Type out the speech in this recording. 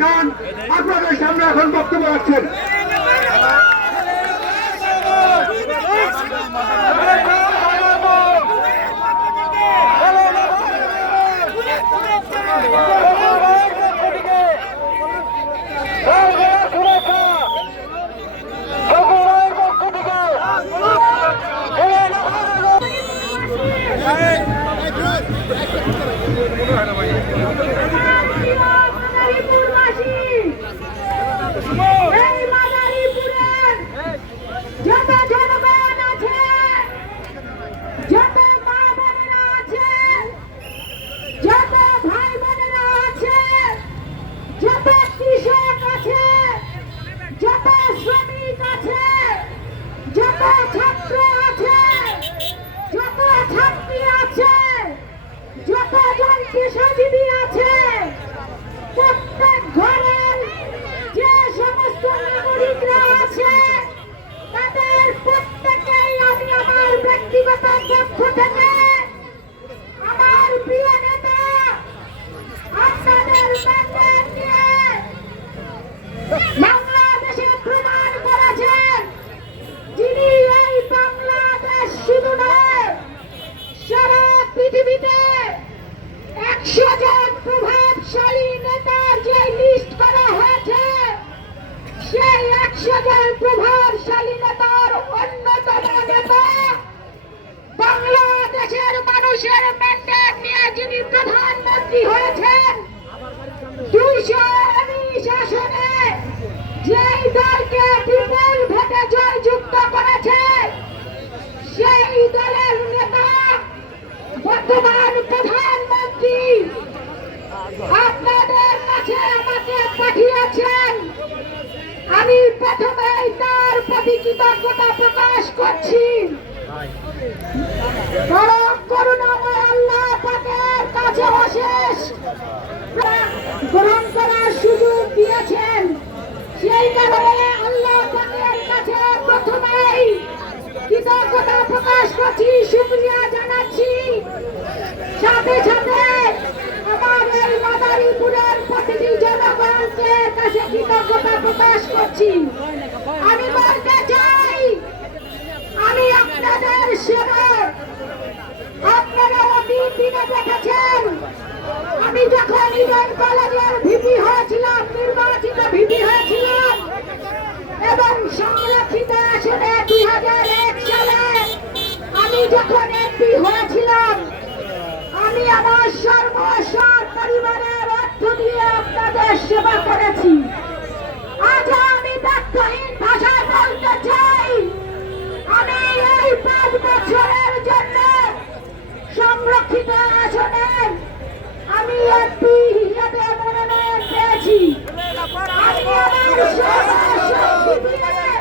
খান আপনাদের সামনে এখন বক্তব্য রাখছেন। প্রত্যেক ঘরের যে সমস্ত নাগরিকরা আছে তাদের প্রত্যেকেই আমি আমার ব্যক্তিগত পক্ষ থেকে আমার প্রিয় নেতা আপনাদের ম্যান্ডেট নিয়ে বাংলাদেশে প্রমাণ করেছেন যিনি এই বাংলাদেশ শুধু নয় সারা পৃথিবীতে 100 জন প্রভাবশালী নেতার যে লিস্ট করা হয়েছে সেই 100 জন প্রভাবশালী নেতার অন্যতম নেতা বাংলাদেশের মানুষের ম্যান্ডেট নিয়ে যিনি প্রধানমন্ত্রী হয়েছেন 219 আসনে যেই দলকে বিপুল ভোটে জয়যুক্ত করেছে সেই দলের নেতা বর্তমান প্রধানমন্ত্রী আপনাদের কাছে আমাকে পাঠিয়েছেন। আমি প্রথমেই তার প্রতি কৃতজ্ঞতা প্রকাশ করছি। পরম করুণাময় আল্লাহ পাকের কাছে অশেষ গ্রহণ করার সুযোগ দিয়েছেন। সেই কারণে আল্লাহ পাকের কাছে প্রথমেই কৃতজ্ঞতা প্রকাশ করছি, শুকরিয়া জানাচ্ছি। সাথে সাথে আমার এই মাদারীপুরের প্রতিটি জনগণকে কাছে কৃতজ্ঞতা প্রকাশ করছি। আমি বলতে চাই আমি আপনাদের সেবক। আপনারা অতীত দিনে দেখেছেন আমি যখন ইডেন কলেজের ভিপি হয়েছিলাম, নির্বাচিত ভিপি হয়েছিলাম এবং সংরক্ষিত আসনে 2001 সালে আমি যখন এমপি হয়েছিলাম আমি আমার সর্বস্ব পরিবারের অর্থ দিয়ে আপনাদের সেবা করেছি। আজ আমি ব্যর্থহীন ভাষায় বলতে চাই আমি এই 5 বছরের জন্য সংরক্ষিত আসনে আমি এমপি হিসেবে মনোনয়ন পেয়েছি। আমি আমার সর্বস্ব দিয়ে